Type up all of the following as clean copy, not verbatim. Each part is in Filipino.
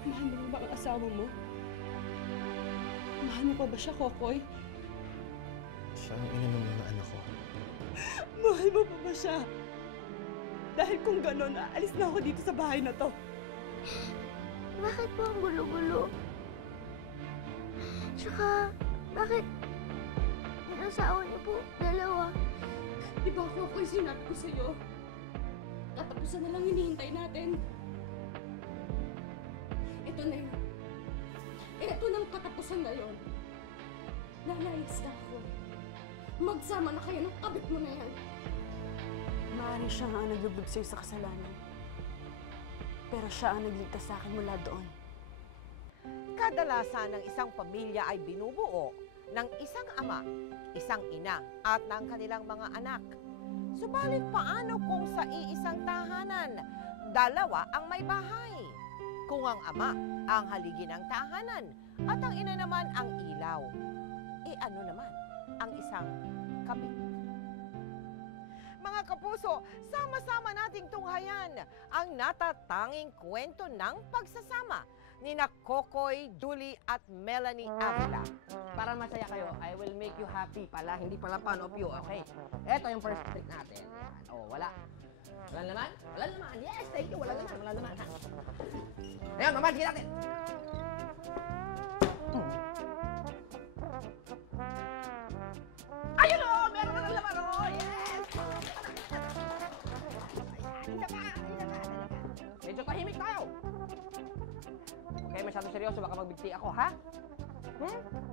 Mahal mo ba ang asawa mo? Mahal mo pa ba siya, Kokoy? Siya ang ina ng mga anak ko. Mahal mo pa ba siya? Dahil kung gano'n, aalis na ako dito sa bahay na to. Bakit po ang gulo-gulo? Tsaka, bakit yung asawa niyo po, dalawa? Di ba, Kokoy, sinabi ko sa'yo? Katapusan na lang hinihintay natin. Ito na yun. Ito nang katapusan na yun. Lalayas na ako. Magsama na kayo ng kabit mo na yan. Maaari siya ang naglublob sa'yo sa kasalanan. Pero siya ang nagligtas sa akin mula doon. Kadalasan ng isang pamilya ay binubuo ng isang ama, isang ina at ng kanilang mga anak. Subalit paano kung sa iisang tahanan, dalawa ang may bahay? Kung ang ama ang haligi ng tahanan at ang ina naman ang ilaw, ano naman ang isang kabit? Mga kapuso, sama-sama nating tunghayan ang natatanging kwento ng pagsasama ni Kokoy, Julie at Melanie Avila. Para masaya kayo, I will make you happy pala, hindi pala pan of you, okay? Ito yung first trick natin. Oh, wala. Wala naman? Wala naman. Yes, thank you. Wala naman. Wala naman. Ayan, mamagin natin. Ayun o! Meron na ng laman o! Yes! Ayan, isa pa! Medyo tahimik tayo. Okay, masyadong seryoso. Baka magbigti ako, ha?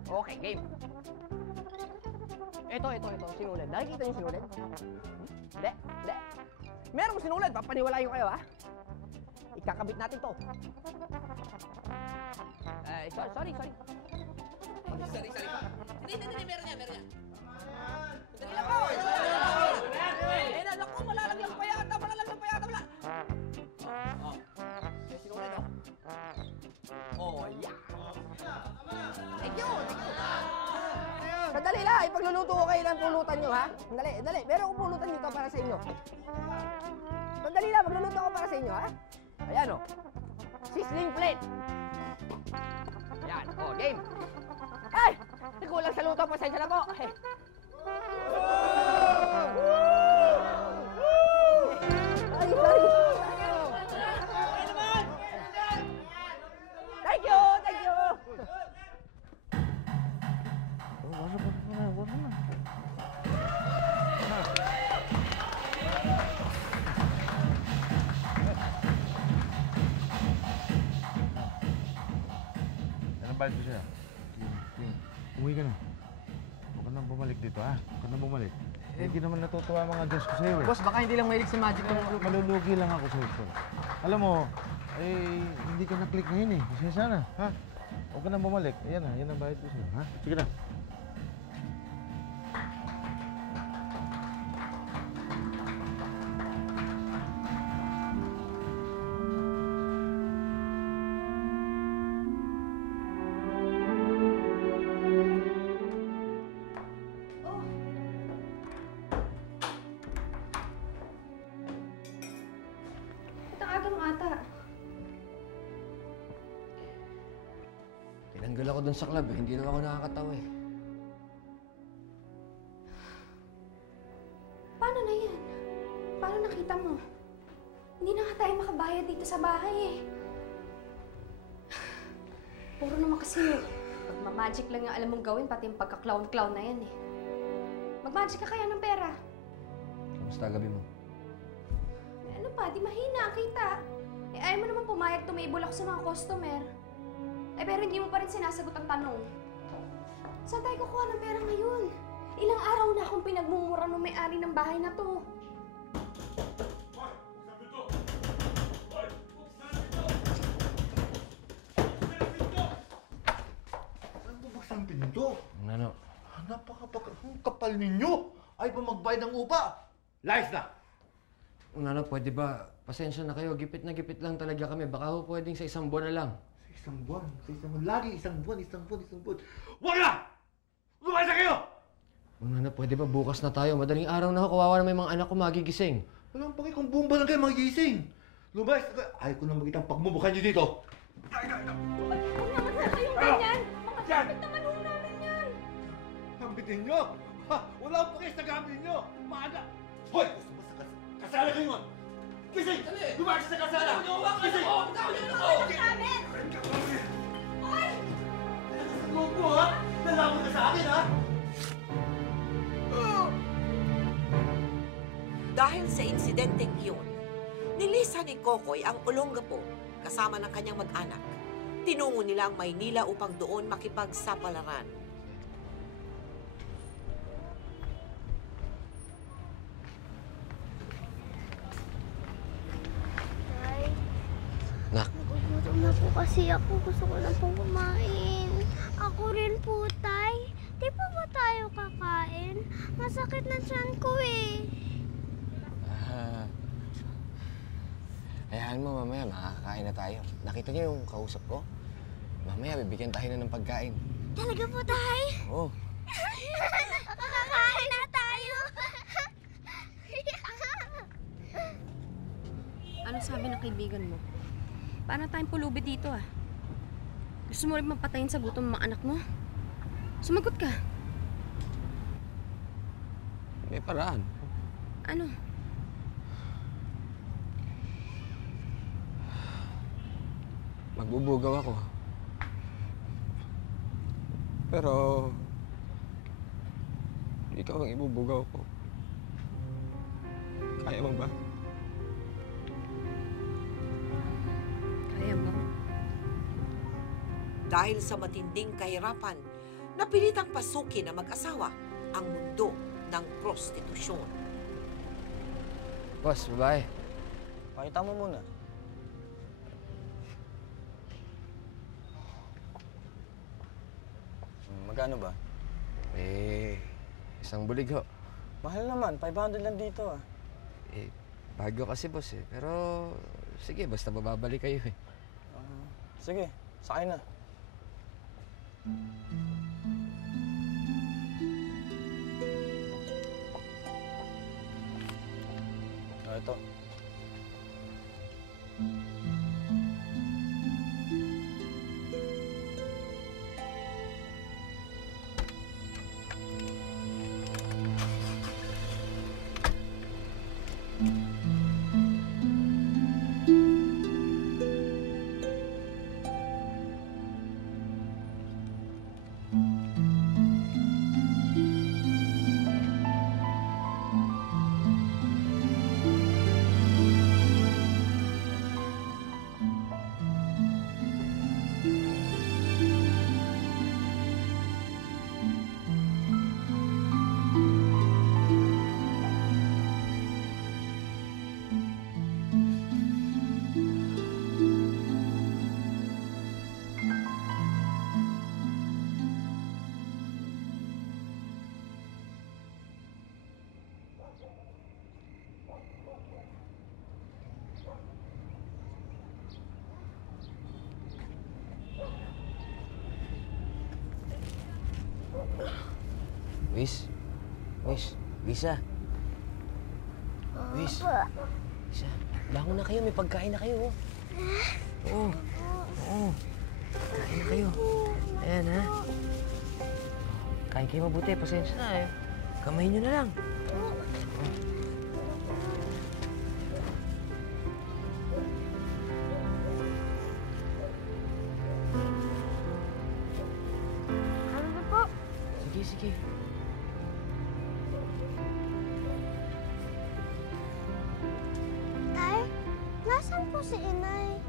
Okay, game. Ito. Sinulid. Nakikita niyo sinulid? Hindi. Merong sinulid. Papaniwalayo kayo, ha? Ikakabit natin to. Sorry. Sorry. Hindi. Meron niya. Dali lang po. Naku, malalagyan pa yata. Wala. May sinulid, oh. Oh, yeah. Thank you. Sandali lang. Ipagluluto ko kayo ng pulutan nyo, ha? Dali. Meron akong pulutan dito para sa inyo. Sandali lang. Magluluto ko para sa inyo, ha? Ayan, oh. Sizzling plate. Ayan. Oh, game. Ay! Kulang sa luto. Pasensya na po. Ay. Ay, sorry. Thank you. Wala na. Anong bayad ko siya? Umuwi ka na. Huwag ka nang bumalik dito, ha? Huwag ka nang bumalik. Hindi naman natutuwa ang mga Diyos ko sa'yo, eh. Boss, baka hindi lang mahilig si Magic ng Malulugi lang ako sa'yo, Paul. Alam mo, hindi ka na-click ngayon, eh. Pasensya na, ha? Huwag ka nang bumalik. Ayan na, yan ang bayad ko sa'yo, ha? Sige na. Tinanggal ako dun sa club, eh. Hindi na ako nakakatawa, eh. Paano na yan? Paano nakita mo? Hindi na nga tayo makabayad dito sa bahay eh. Puro naman kasi magmamagic lang yung alam mong gawin, pati yung pagka-clown-clown na yan eh. Magmagic ka kaya ng pera? Kamusta gabi mo? Eh, ano pa, di mahina, kita. Eh, ayaw mo naman pumayag tumibol ako sa mga customer. Eh, pero hindi mo pa rin sinasagot ang tanong. Saan tayo kukuha ng pera ngayon? Ilang araw na akong pinagmumura ng may-ari ng bahay na to. Saan bubuksan ang pinto? Ano? Ang kapal ninyo! Ay pa magbayad ng upa! Layas na! Ano, pwede ba? Pasensya na kayo. Gipit na gipit lang talaga kami. Baka ho pwedeng sa isang buwan na lang. Sa isang buwan. Lagi isang buwan. Wag na! Lumayas na kayo! Ano, pwede ba bukas na tayo? Madaling araw na ho. Kawawa na may mga anak ko magigising. Walang paki kung buong ba lang kayo magising. Lumayas na kayo. Ayaw ko na makita ang pagmumukha niyo dito. Huwag naman ho kayong ganyan. Makakapit naman ho namin yan. Kambitin nyo! Ha? Wala akong pakis na gamitin nyo! Maaga! Hoy! Gusto mo sa kasala kayo nga! Kising! Lumakas sa kasala! Kising! Namin! Hoy! Sa loob mo, ha? Nalaman ka sa akin, ha? Dahil sa insidenteng iyon, nilisan ni Kokoy ang Olongapo kasama ng kanyang mag-anak. Tinungo nila ang Maynila upang doon makipagsapalaran. Tay, Nak, nagugutom na po kasi ako. Gusto ko na pong kumain. Ako rin po, Tay. Di pa ba tayo kakain? Masakit na tiyan ko eh. hayaan mo mamaya, makakakain na tayo. Nakita niyo yung kausap ko? Mamaya, bibigyan tayo na ng pagkain. Talaga po, Tay? Oo. Makakain na tayo. Ano sabi ng kaibigan mo? Paano tayong pulubi dito ah? Gusto mo rin mapatayin sa gutom ng mga anak mo? Sumagot ka. May paraan. Ano? Magbubugaw ako. Pero... ikaw ang ibubugaw ko. Kaya mo ba? Kaya mo? Dahil sa matinding kahirapan, napilitang pasukin ng mag-asawa ang mundo ng prostitusyon. Boss, babae. Pakita mo muna. Magkano ba? Isang bulig ho. Mahal naman, 500 lang dito ah. Bago kasi boss eh. Pero, sige, basta bababalik kayo eh. Sige, sakay na. Ito. Wish? Wish? Lisa? Wish? Lisa, bangon na kayo. May pagkain na kayo. Oo. Oo. Kain na kayo. Ayan, ha? Kain kayo mabuti. Pasensya na, eh. Kamayin nyo na lang. Ano na po? Sige, sige. Tay, nasaan po si Inay?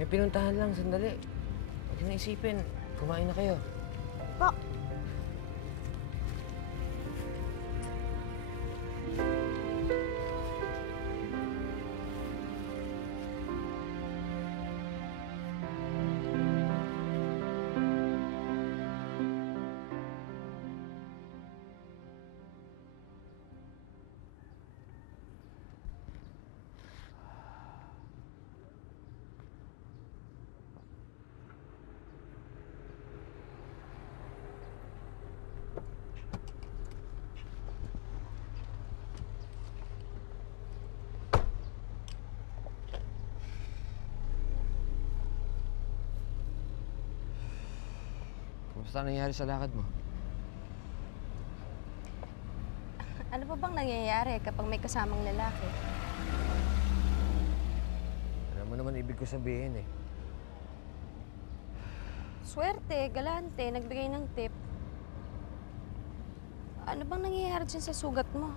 May pinuntahan lang. Sandali. Huwag nyo na isipin. Kumain na kayo. Po. Basta nangyayari sa lakad mo? Ano pa bang nangyayari kapag may kasamang lalaki? Alam mo naman ibig ko sabihin eh. Swerte, galante, nagbigay ng tip. Ano bang nangyayari dyan sa sugat mo?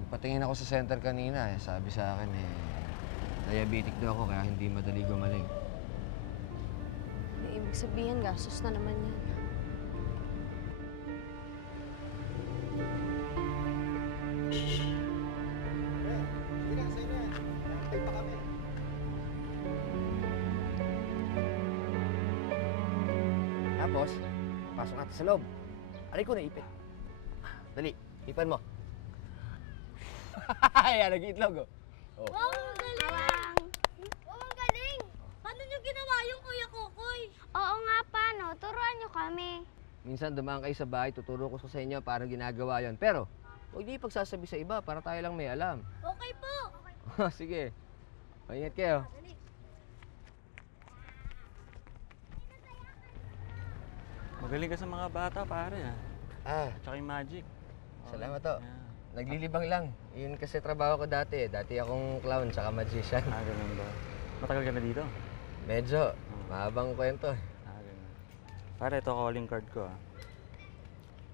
Nagpatingin ako sa center kanina eh. Sabi sa akin diabetic daw ako kaya hindi madali gumaling. Ibig sabihin, gastos na naman yan. Tapos, pasok natin sa loob. Aray ko naipit. Dali, ipan mo. Ayan, nag-iitlog oh. Oh. Wow, ang galing! Wow, ang galing! Paano niyo ginawa yung Kuya Kukoy? Oo nga, paano? Turuan niyo kami. Minsan dumaan kayo sa bahay, tuturo ko sa inyo paano ginagawa yon. Pero, huwag niyo ipagsasabi sa iba para tayo lang may alam. Okay po! Sige. Maingat kayo. Magaling ka sa mga bata, pare, ha? Tsaka yung magic. Salamat to. Naglilibang lang. Yun kasi trabaho ko dati. Dati akong clown tsaka magician. Ganun ba? Matagal ka na dito? Medyo. Mahabang kwento. Ganun. Pare, ito calling card ko, ha?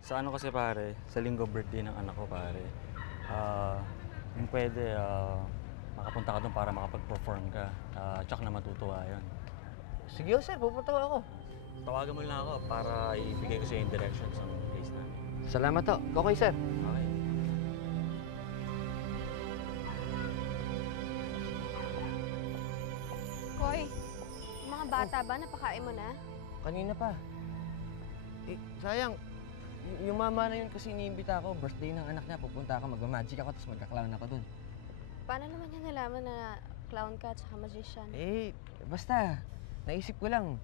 Sa ano kasi, pare, sa linggo birthday ng anak ko, pare. Kung pwede, makapunta ka doon para makapag-perform ka. Tsaka na matutuwa yun. Sige, sir. Pupunta ako. Tawagan mo lang ako para ibigay ko sa yung direction sa place namin. Salamat to. Okay, sir. Okay. Koy, yung mga bata ba, napakain mo na? Kanina pa. Sayang. Yung mama na yun kasi iniimbita ako. Birthday ng anak niya. Pupunta ako, magmamagic ako, tapos magka-clown ako dun. Paano naman niya nalaman na clown ka at saka magician? Basta. Naisip ko lang.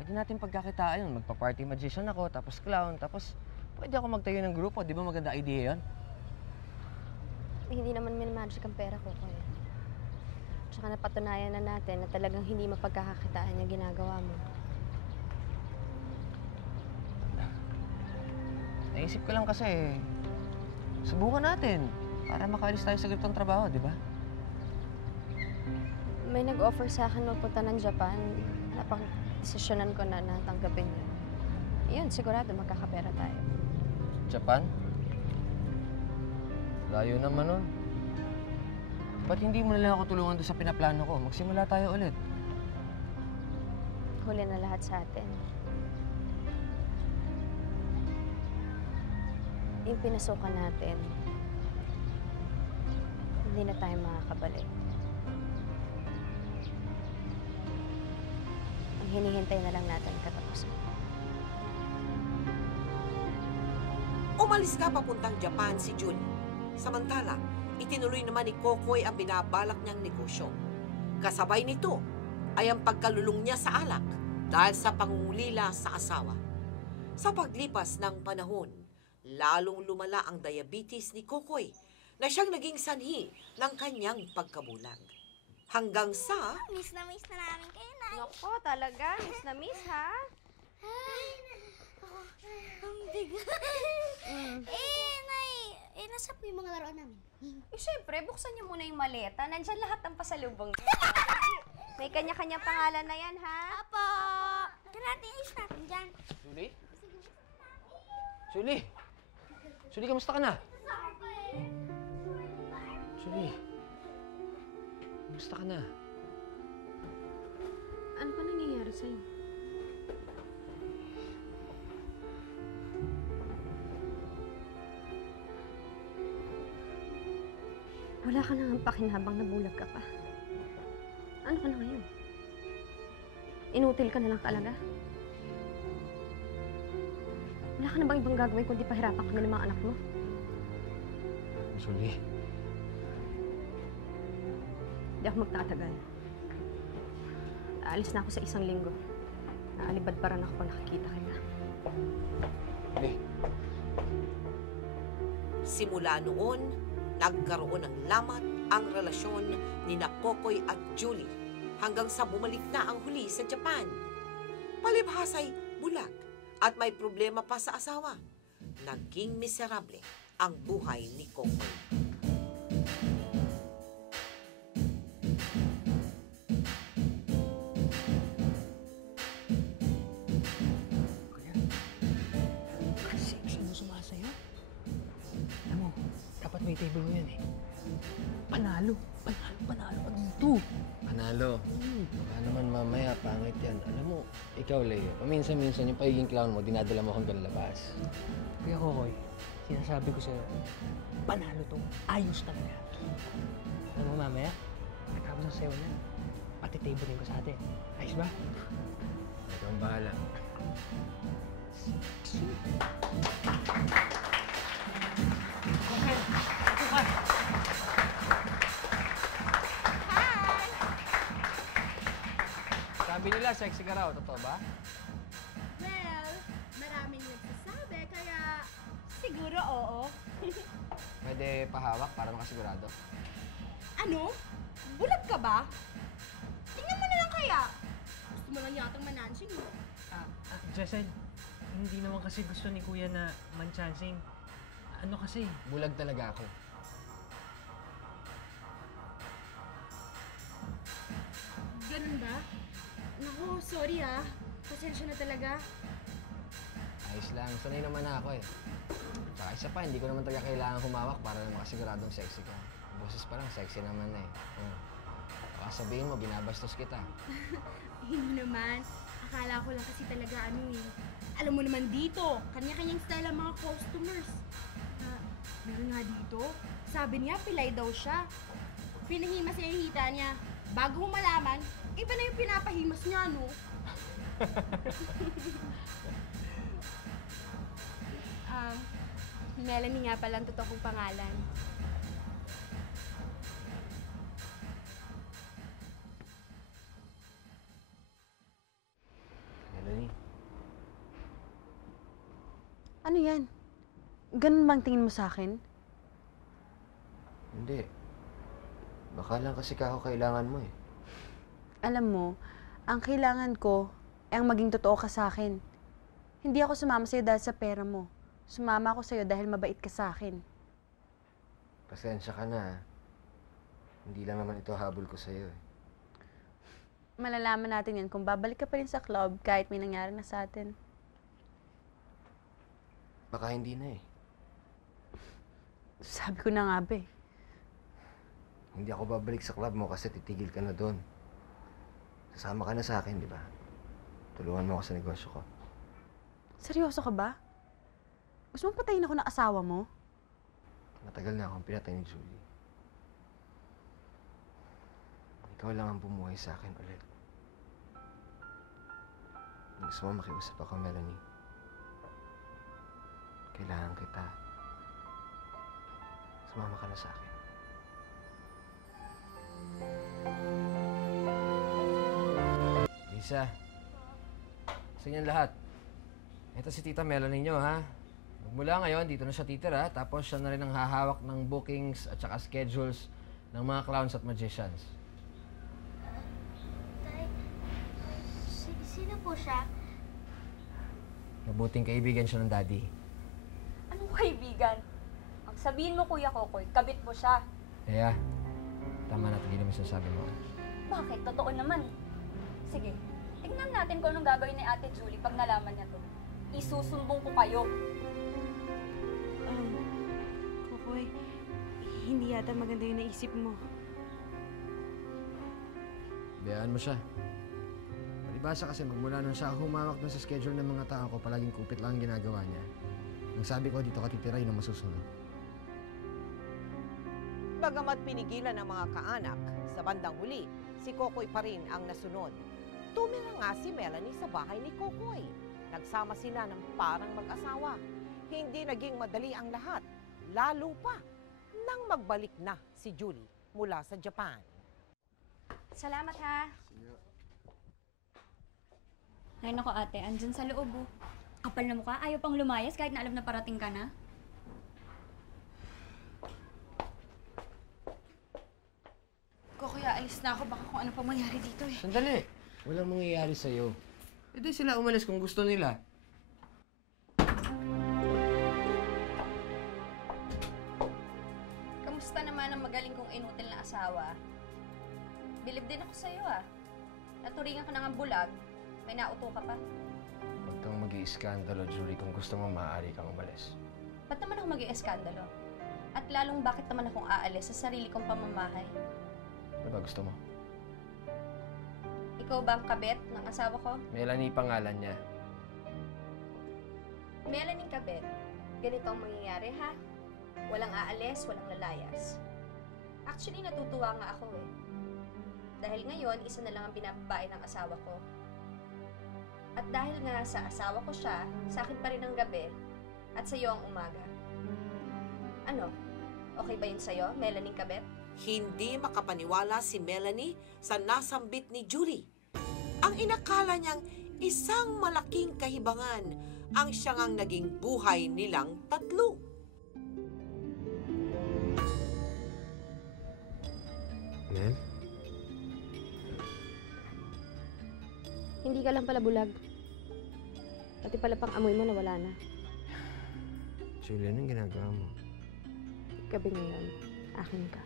Pwede natin pagkakitaan yun. Magpa-party magician ako, tapos clown, tapos pwede ako magtayo ng grupo. Di ba maganda idea yun? Hindi naman magic ang pera ko, Koy. Tsaka napatunayan na natin na talagang hindi mapagkakakitaan yung ginagawa mo. Naisip ko lang kasi, subukan natin para makaalis tayo sa ganitong trabaho, di ba? May nag-offer sa akin magpunta ng Japan. Napag-desisyonan ko na natanggapin yun. Yun, sigurado magkakapera tayo. Japan? Layo naman nun. Ba't hindi mo na lang ako tulungan doon sa pinaplano ko? Magsimula tayo ulit. Huli na lahat sa atin. Yung pinasukan natin, hindi na tayo makakabalik. Ang hinihintay na lang natin katapusan. Umalis ka papuntang Japan si Julie. Samantala, itinuloy naman ni Kokoy ang binabalak niyang negosyo. Kasabay nito ay ang pagkalulong niya sa alak dahil sa pangungulila sa asawa. Sa paglipas ng panahon, lalong lumala ang diabetes ni Kokoy na siyang naging sanhi ng kanyang pagkabulag. Hanggang sa... Miss na namin kayo, Nay. Nako, talaga. Miss na miss, ha? Ay, ang bigat. Nay, nasa po yung mga laruan namin? Siyempre, buksan niyo muna yung maleta. Nandyan lahat ng pasalubong. May kanya-kanya pangalan na yan, ha? Apo! Karating is natin dyan. Julie? Julie? Julie, kamusta ka na? Julie? Kamusta ka na? Ano pa nangyayari sa'yo? Wala ka nang pakinabang na bulag ka pa. Ano ka na ngayon? Inutil ka na lang talaga? Wala ka na bang ibang gagawin kundi pahirapan kami ng mga anak mo? Julie? Hindi ako magtatagal. Aalis na ako sa 1 linggo. Naalibad pa rin ako pag nakikita kita. Julie? Simula noon, nagkaroon ng lamat ang relasyon ni Kokoy at Julie hanggang sa bumalik na ang huli sa Japan. Palibhasa'y bulag at may problema pa sa asawa. Naging miserable ang buhay ni Kokoy. Kasi sino sumasayo? Alam mo, dapat may table mo yan eh. Panalo ka dito. Panalo. Baka naman mamaya, pangit yan. Alam mo, ikaw, Leo, paminsan-minsan yung pagiging clown mo, dinadala mo hanggang labas. Kuya Kokoy, sinasabi ko sa'yo, panalo to. Ayos talaga. Alam mo mamaya, pagkapos ng sayo na, pati table rin ko sa atin. Ayos ba? Ikaw ang bahala. Okay, ito ka. Sabi nila, sexy ka raw. Totoo ba? Well, maraming nagsasabi, kaya siguro oo. Pwede pahawak para makasigurado. Ano? Bulag ka ba? Tingnan mo na lang kaya. Gusto mo lang yatang manansing mo. Jessel, hindi naman kasi gusto ni Kuya na manchancing. Ano kasi? Bulag talaga ako. Ganun ba? Naku, sorry ah. Pasensya na talaga. Ayos lang. Sanay naman na ako eh. Tsaka isa pa, hindi ko naman talaga kailangan humawak para na makasiguradong sexy ka. Boses pa lang, sexy naman na eh. Baka sabihin mo, binabastos kita. Hindi naman. Akala ko lang kasi talaga ano eh. Alam mo naman dito, kanya-kanyang style ang mga customers. Meron nga dito, sabi niya pilay daw siya. Pinahimas niya yung hita niya. Bago mo malaman, iba na yung pinapahimas niya, no? Melanie nga pala ang totoo kong pangalan. Melanie, Ano yan? Ganun bang tingin mo sa akin? hindi. Baka lang kasi ako kailangan mo eh. Alam mo, ang kailangan ko ay ang maging totoo ka sa akin. Hindi ako sumama sa'yo dahil sa pera mo. Sumama ako sa'yo dahil mabait ka sa akin. Pasensya ka na. Hindi lang naman ito habol ko sa'yo eh. Malalaman natin yan kung babalik ka pa rin sa club kahit may nangyari na sa atin. Baka hindi na eh. Sabi ko na nga ba eh. Hindi ako babalik sa club mo kasi titigil ka na doon. Sasama ka na sa akin, di ba? Tulungan mo ako sa negosyo ko. Seryoso ka ba? Gusto mong patayin ako ng asawa mo? Matagal na akong pinatay ni Julie. Ikaw lang ang bumuhay sa akin ulit. Gusto mo makiusap ako, Melanie? Kailangan kita. Sumama ka na sa akin. Lisa, sa inyong lahat. Ito si Tita Melanie nyo, ha? Magmula ngayon, dito na siya titira, tapos siya na rin ang hahawak ng bookings at saka schedules ng mga clowns at magicians. Tay, sino po siya? Mabuting kaibigan siya ng daddy. Anong kaibigan? Ang sabihin mo, Kuya Kokoy, kabit mo siya. Kaya, tama na tigil mo sinasabi mo. Bakit? Totoo naman. Sige, tignan natin kung anong gagawin ni Ate Julie pag nalaman niya to. Isusumbong ko kayo. Kokoy, hindi yata maganda yung naisip mo. Bayaan mo siya. Palibasa kasi magmula nung siya humawak na sa schedule ng mga tao ko, palaging kupit lang ang ginagawa niya. Nang sabi ko, dito ka titira, yun ang masusunod. Bagamat pinigilan ng mga kaanak, sa bandang huli, si Kokoy pa rin ang nasunod. Tumira nga si Melanie sa bahay ni Kokoy. Nagsama sila ng parang mag-asawa. Hindi naging madali ang lahat, lalo pa nang magbalik na si Julie mula sa Japan. Salamat ha. Ay nako ate, andyan sa loob oh. Kapal na mukha, ayaw pang lumayas kahit na alam na parating ka na. Kokoy, alis na ako. Baka kung ano pa mangyari dito eh. Sandali! Walang mangyayari sa'yo. E di sila umalis kung gusto nila. Kamusta naman ang magaling kong inutil na asawa? Bilib din ako sa'yo ah. Naturingan ka na ng bulag, may nauto ka pa. Huwag kang mag-iiskandalo, Julie. Kung gusto mo, maaari kang umalis. Ba't naman ako mag-ieskandalo? At lalong bakit naman akong aalis sa sarili kong pamamahay? Ano ba gusto mo? Ikaw ba ang kabet ng asawa ko? Melanie pangalan niya. Melanie kabet, ganito ang mangyayari ha? Walang aalis, walang lalayas. Actually, natutuwa nga ako eh. Dahil ngayon, isa na lang ang binababae ng asawa ko. At dahil nga sa asawa ko siya, sa akin pa rin ang gabi, at sa'yo ang umaga. Ano? Okay ba yun sa'yo, Melanie kabet? Hindi makapaniwala si Melanie sa nasambit ni Julie. Ang inakala niyang isang malaking kahibangan ang siyang ang naging buhay nilang tatlo. Mel? Hindi ka lang pala bulag. Pati pala pang amoy mo nawala na. Julie, anong ginagawa mo? Gabi ngayon, akin ka.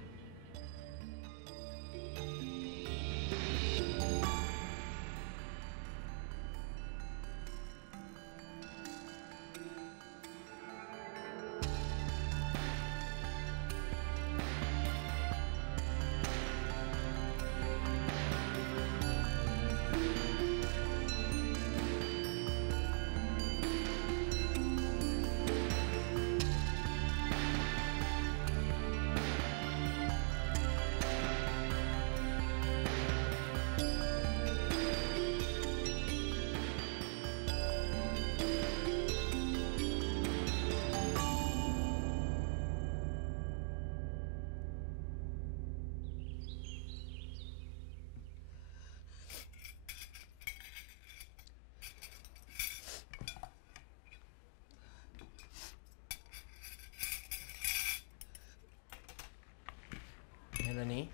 Melanie?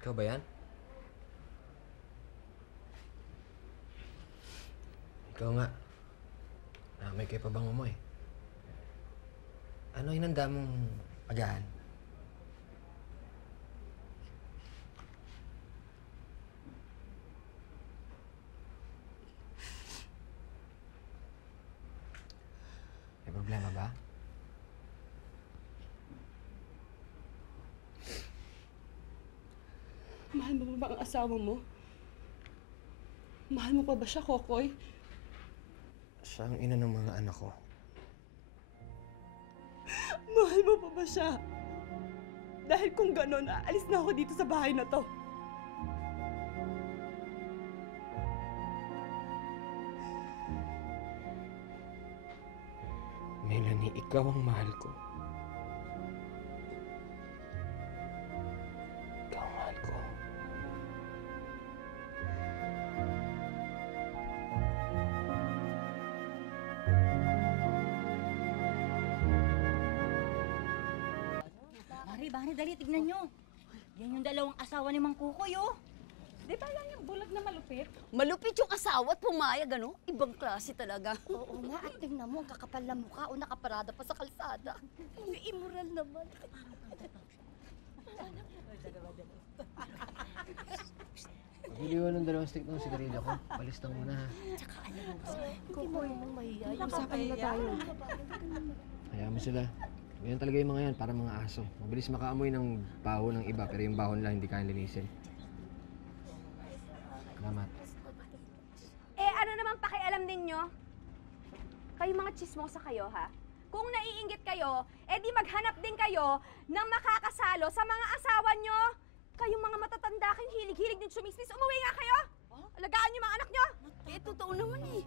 Ikaw ba yan? Ikaw nga. May kayo pa bang umoy? Ano hinanda mong agahan? May problema ba? Mahal mo ba ang asawa mo? Mahal mo pa ba siya, Kokoy? Siya ang ina ng mga anak ko. Mahal mo pa ba siya? Dahil kung gano'n, aalis na ako dito sa bahay na to. Melanie, ikaw ang mahal ko. Ikaw ang mahal ko. Bari, dali, tignan nyo. Yan yung dalawang asawa ni Mang Kukoy, oh. Di ba yan yung bulag na malupit? Malupit yung asawa at pumayag, ano? Ibang klase talaga. Oo nga, at tingnan mo, ang kakapal na mukha o nakaparada pa sa kalsada. Immoral naman. Pagiliwan ng dalawang stick ng sigarilyo ko. Palis na muna, ha? Tsaka alam mo ba, hindi mo naman mahiya. Usapan nila tayo. Hayaan mo sila. Ganyan talaga yung mga yan, para mga aso. Mabilis makaamoy ng baho ng iba, pero yung baho nila hindi kayang linisin. Salamat. Eh, ano naman pakialam ninyo? Kayo mga chismosa kayo, ha? Kung naiinggit kayo, eh di maghanap din kayo ng makakasalo sa mga asawa nyo. Kayong mga matatanda kayong hilig-hilig din sumismis, umuwi nga kayo! Alagaan nyo mga anak nyo! Eh, totoo naman eh.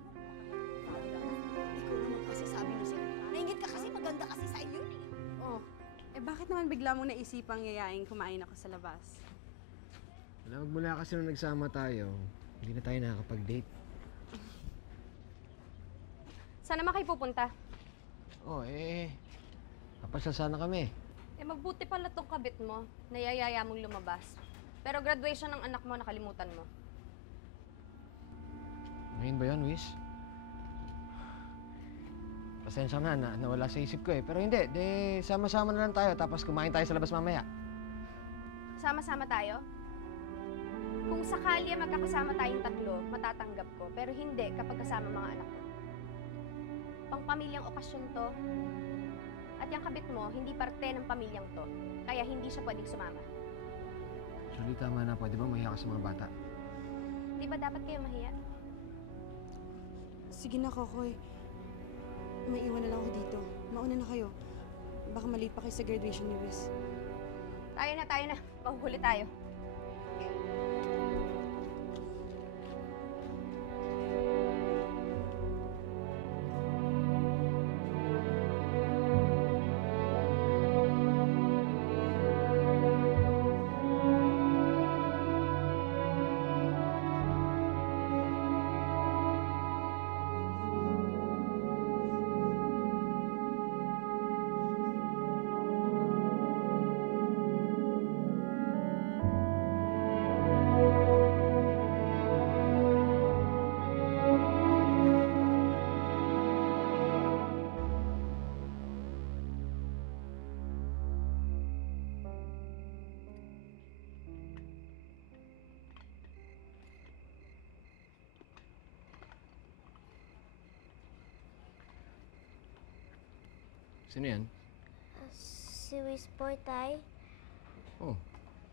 Ikaw naman kasi sabi mo siya. Nainggit ka kasi, maganda kasi sa iyo eh. Oh, eh bakit naman bigla mong naisipang yayain kumain ako sa labas? Wala, magmula kasi nung nagsama tayo, hindi na tayo nakakapag-date. Saan naman kayo pupunta? Kapasya sana kami. Eh, mabuti pala tong kabit mo. Nayayaya mong lumabas. Pero graduation ng anak mo, nakalimutan mo. Ngayon ba yun, Wiz? Pasensya nga na nawala sa isip ko eh. Pero hindi, sama-sama na lang tayo tapos kumain tayo sa labas mamaya. Sama-sama tayo? Kung sakali magkakasama tayong tatlo, matatanggap ko. Pero hindi kapag kasama mga anak ko. Pangpamilyang okasyon to. At yung kabit mo, hindi parte ng pamilyang to. Kaya hindi siya pwedeng sumama. Julie, tama na. Pwede ba mahiya ka sa mga bata? Di ba dapat kayo mahiya? Sige na, Kokoy. Maiwan na lang ako dito. Mauna na kayo. Baka malate pa kayo sa graduation ni Wiz. Tayo na. Mahuhuli tayo. Sino yan? Si Wiz po, Tay. Oh,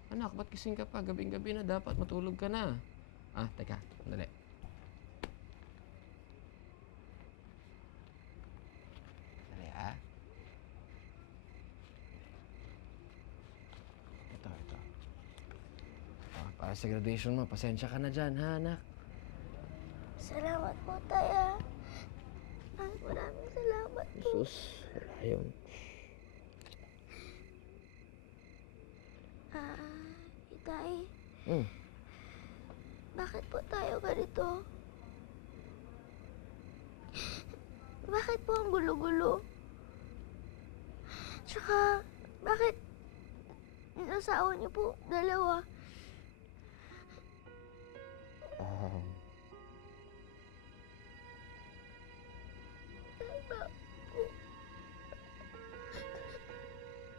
anak, ba't gising ka pa? Gabing-gabi na, dapat matulog ka na. Ah, teka, sandali. Sandali, ah. Ito. Para sa graduation mo, pasensya ka na dyan, ha, anak? Salamat po, Tay, ah. Maraming salamat po. Jesus, wala yun. Itay, Hmm. bakit po tayo ganito? Bakit po ang gulo-gulo? Tsaka, bakit yung asawa niyo po, dalawa?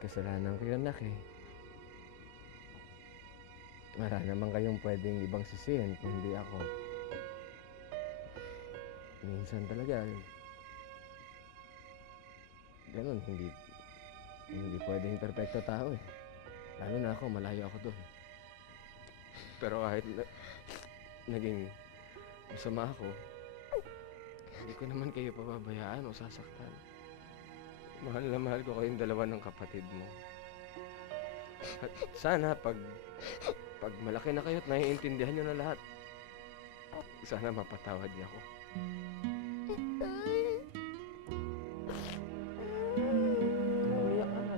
Kasalanan ko yun, anak eh. Wala naman kayong pwedeng ibang sisihin kung hindi ako. Minsan talaga, ganun, hindi pwedeng perfecto tao eh. Lalo na ako, malayo ako doon. Pero kahit naging masama ako, hindi ko naman kayo pababayaan o sasaktan. Mahal na mahal ko kayong dalawa ng kapatid mo. At sana pag malaki na kayo at naiintindihan nyo na lahat, sana mapatawad niyo ako. Umiyak ka na.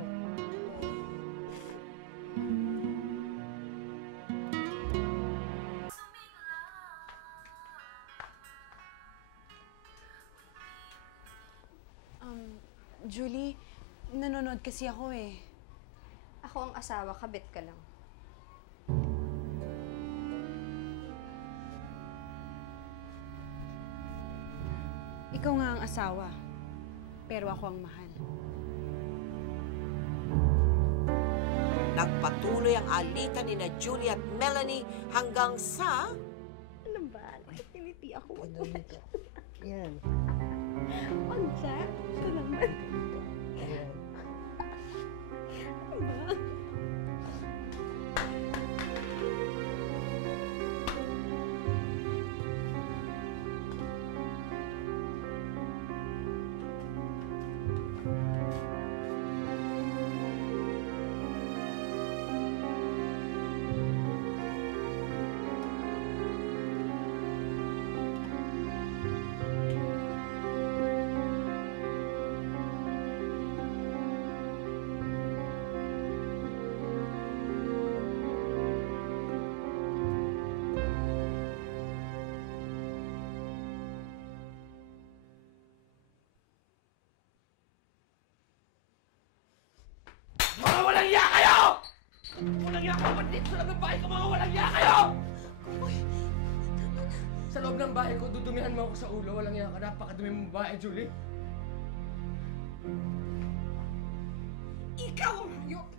Julie, nanonood kasi ako eh. Ako ang asawa, kabit ka lang. Ikaw nga ang asawa, pero ako ang mahal. Nagpatuloy ang alitan ni na Julie at Melanie hanggang sa... Ano ba? Nakikiliti ako. Yan. Pansa? Ito naman. Ano ba? Mga walang iya kayo! Walang iya kayo! Ba't dito sa labang bahay ko mga walang iya kayo? Sa loob ng bahay ko, dudumihan mo ako sa ulo. Walang yan ka. Napakadumi mong babae, Julie. Ikaw ang hayop!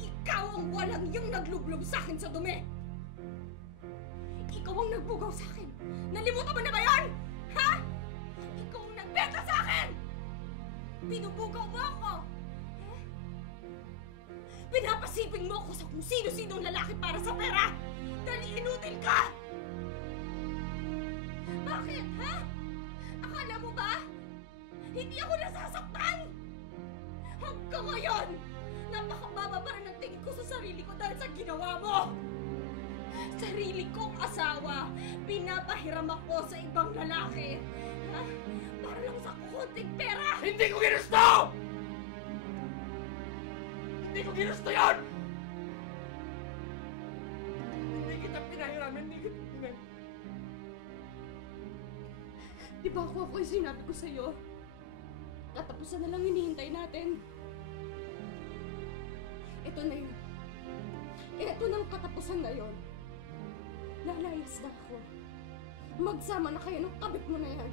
Ikaw ang walang yung naglublob sa akin sa dumi! Ikaw ang nagbugaw sa akin! Nalimutan mo na ba yun? Ha? Ikaw ang nagbenta sa akin! Binubugaw mo ako! Pinapasiping mo ako sa kung sino-sinong lalaki para sa pera! Dahil inutil ka! Bakit, ha? Akala mo ba? Hindi ako nasasaktan! Hanggang ngayon, napakababa pa rin ang tingin ko sa sarili ko dahil sa ginawa mo! Sarili kong asawa, pinapahiram ako sa ibang lalaki. Ha? Para lang sa konting pera! Hindi ko ginusto! Hindi ko ginusto yun! Hindi kita pinahiramin, hindi kita pinahiramin. Di ba ako yung sinabi ko sa'yo? Katapusan na lang hinihintay natin. Ito na yun. Ito nang katapusan na yun. Lalayas na ako. Magsama na kayo ng kabit mo na yan.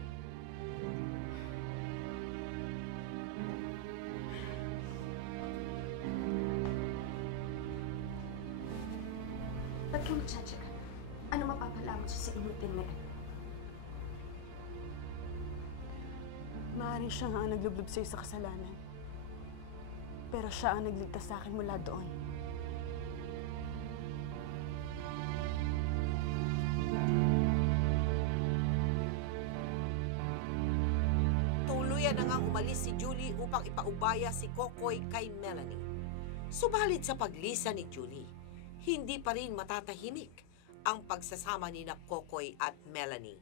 Ba't ka magtsatsaga? Ano mapapalaman siya sa inutil na yan? Maaaring siya nga ang naglublob sa'yo sa kasalanan. Pero siya ang nagligtas sa akin mula doon. Tuluyan na ngang umalis si Julie upang ipaubaya si Kokoy kay Melanie. Subalit sa paglisa ni Julie, hindi pa rin matatahimik ang pagsasama ni na Kokoy at Melanie.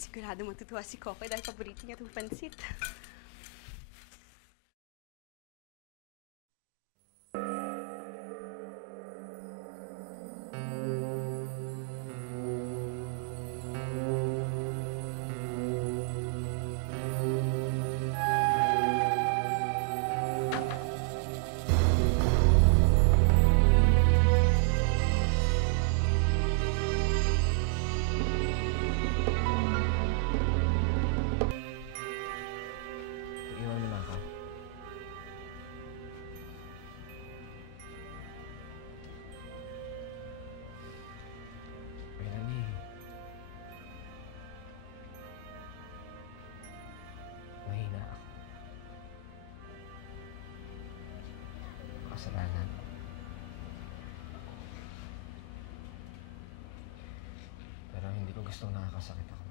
Sigurado matutuwa si Kokoy dahil paborito niya itong pansit. Iwan mo na ako. Melanie. Mahina ako. Kasalanan. Pero hindi ko gustong nakakasakit ako.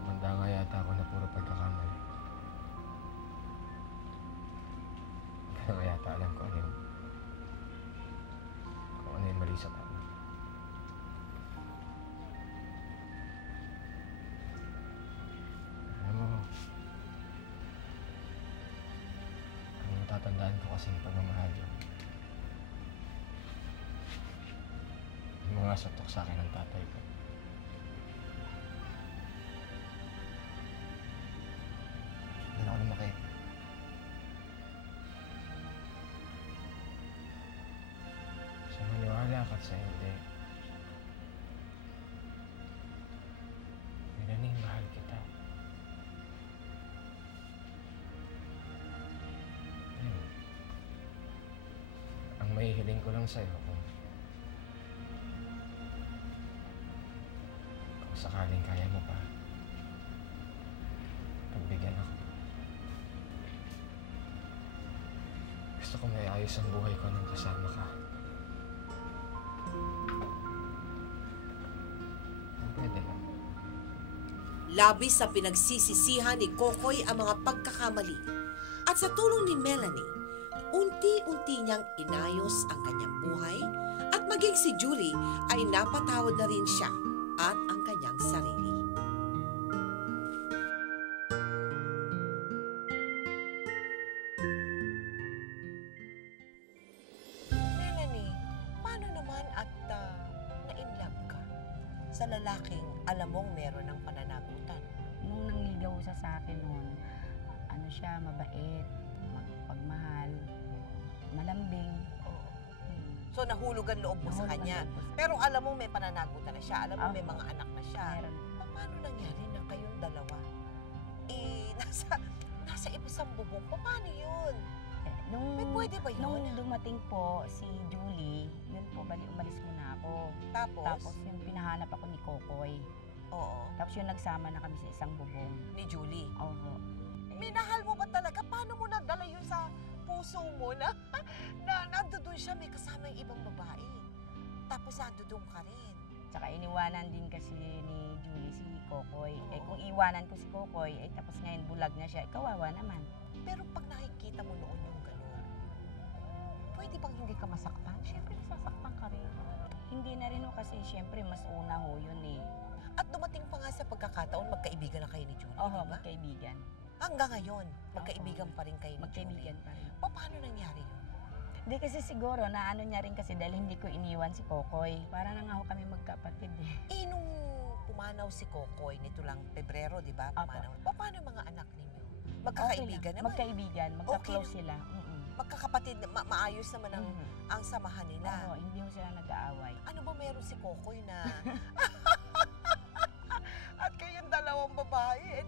Tumanda nga yata ako na puro pagkakamali. Hindi ko yata alam kung ano yung mali sa tama. Alam mo, ang natatandaan ko kasi yung pagmamahal yun. Yung mga satok sa akin ng tatay ko. Doon ako lumaki. Sa maniwala ka at sa hindi. Melanie, mahal kita. Ayun. Ang mahihiling ko lang sa'yo kung sakaling kaya mo pa, pagbigyan ako. Gusto ko may ayos ang buhay ko nang kasama ka. Pwede lang. Labis sa pinagsisisihan ni Kokoy ang mga pagkakamali at sa tulong ni Melanie, unti-unti niyang inayos ang kanyang buhay at maging si Julie ay napatawad na rin siya at ang kanyang sarili. Melanie, paano naman at na-inlove ka sa lalaking alam mong meron ng pananagutan? nung nangligaw siya sa akin noon, ano siya, mabait, magpagmahal, malambing. So nahulog ang loob mo sa kanya. Pero alam mo may pananagutan na siya, alam mo may mga anak na siya. Paano nangyari na kayong dalawa? Nasa isang bubong. Paano yun? May pwede ba yun? Nung dumating po si Julie, yun po, umalis muna ako. Tapos yung pinahanap ako ni Kokoy. Oo. Tapos yung nagsama na kami sa isang bubong. Ni Julie? Oo. Minahal mo ba talaga? Paano mo nadala yun sa puso mo na nandoon siya, may kasama yung ibang babae. Tapos nandoon ka rin. Tsaka iniwanan din kasi ni Julie si Kokoy. Eh kung iwanan ko si Kokoy, tapos ngayon bulag na siya, kawawa naman. Pero pag nakikita mo noon yung gano'n, pwede bang hindi ka masaktan? Siyempre nasasaktan ka rin. Hindi na rin kasi siyempre mas una ho yun eh. At dumating pa nga sa pagkakataon, magkaibigan na kayo ni Julie, Oo, di ba? magkaibigan. Hanggang ngayon, magkaibigan pa rin kayo ni Magkaibigan Julie. pa rin. Paano nangyari yun? Hindi kasi siguro, naano niya rin kasi dahil hindi ko iniwan si Kokoy. Para na nga ho kami magkapatid eh. Nung pumanaw si Kokoy, nito lang Pebrero, di ba? Pumanaw. Paano yung mga anak ninyo? Magkakaibigan naman? Magkaibigan, magka-close sila. Magkakapatid, maayos naman ang samahan nila. Oo, hindi mo sila nag-aaway. Ano ba meron si Kokoy na... At kayong dalawang babae,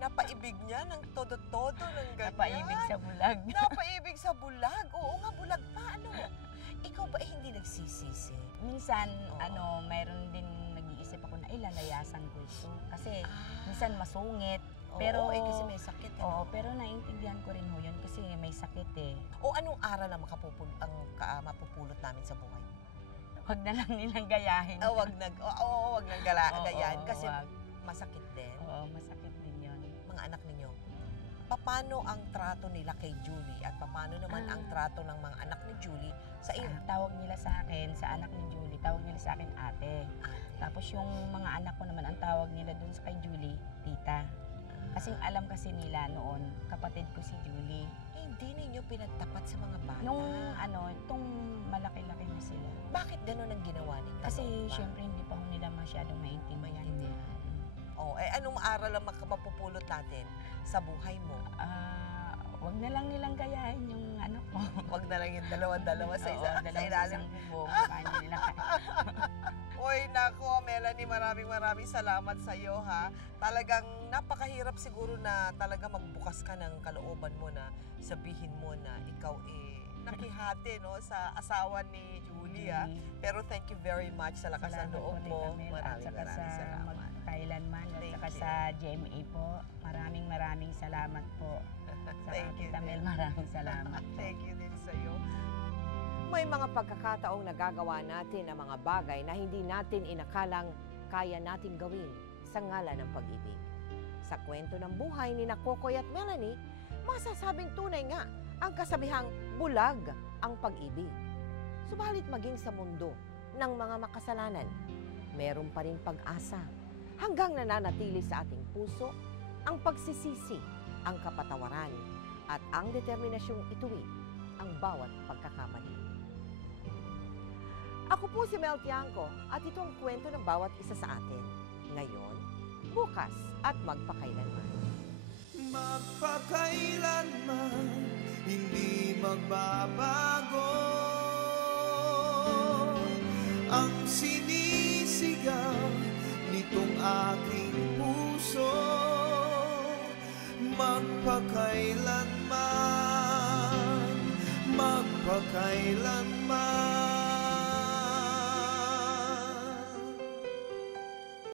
napaibig niya ng todo-todo ng ganyan. Napaibig sa bulag. Napaibig sa bulag? Oo nga, bulag pa. Ano? Ikaw ba hindi nagsisisi? Minsan, mayroon din nag-iisip ako na lalayasan ko ito. Kasi minsan masungit. Pero, kasi may sakit. Oo, pero naiintindihan ko rin ho yun kasi may sakit eh. O anong aral ang mapupulot namin sa buhay? Huwag na lang nilang gayahin. Wag nang gayahin kasi masakit din. Oo, masakit din yun. Mga anak ninyo, paano ang trato nila kay Julie at paano naman ang trato ng mga anak ni Julie sa iyo? Tawag nila sa akin, sa anak ni Julie, tawag nila sa akin ate. Tapos yung mga anak ko naman, ang tawag nila dun sa kay Julie, tita. Kasing alam kasi nila noon, kapatid ko si Julie. Hindi ninyo pinagtapat sa mga bata? Itong malaki-laki na sila. Bakit gano'n ang ginawa ninyo? Kasi syempre hindi pa nila masyadong maintindihan. Anong aral ang mapupulot natin sa buhay mo? Wag na lang nilang gayahin yung ko. Wag na lang yung dalawa-dalawa sa ilalim. Uy, nako, Melanie, maraming salamat sa iyo, ha. Talagang napakahirap siguro na talaga magbukas ka ng kalooban mo na sabihin mo na ikaw nakihati sa asawa ni Julie, ha. Pero thank you very much sa lakas ng loob mo. Maraming salamat. Kailanman at saka sa GMA po. Maraming salamat po. Sa Tita Mel, maraming salamat po. Thank you din sa iyo. May mga pagkakataong nagagawa natin ang mga bagay na hindi natin inakalang kaya natin gawin sa ngalan ng pag-ibig. Sa kwento ng buhay ni Kokoy at Melanie, masasabing tunay nga ang kasabihang bulag ang pag-ibig. Subalit maging sa mundo ng mga makasalanan, meron pa rin pag-asa hanggang nananatili sa ating puso ang pagsisisi, ang kapatawaran at ang determinasyong ituwid ang bawat pagkakamali. Ako po si Mel Tiangco at ito ang kwento ng bawat isa sa atin. Ngayon, bukas at magpakailanman. Magpakailanman, hindi magbabago ang sinisigaw nitong aking puso. Magpakailanman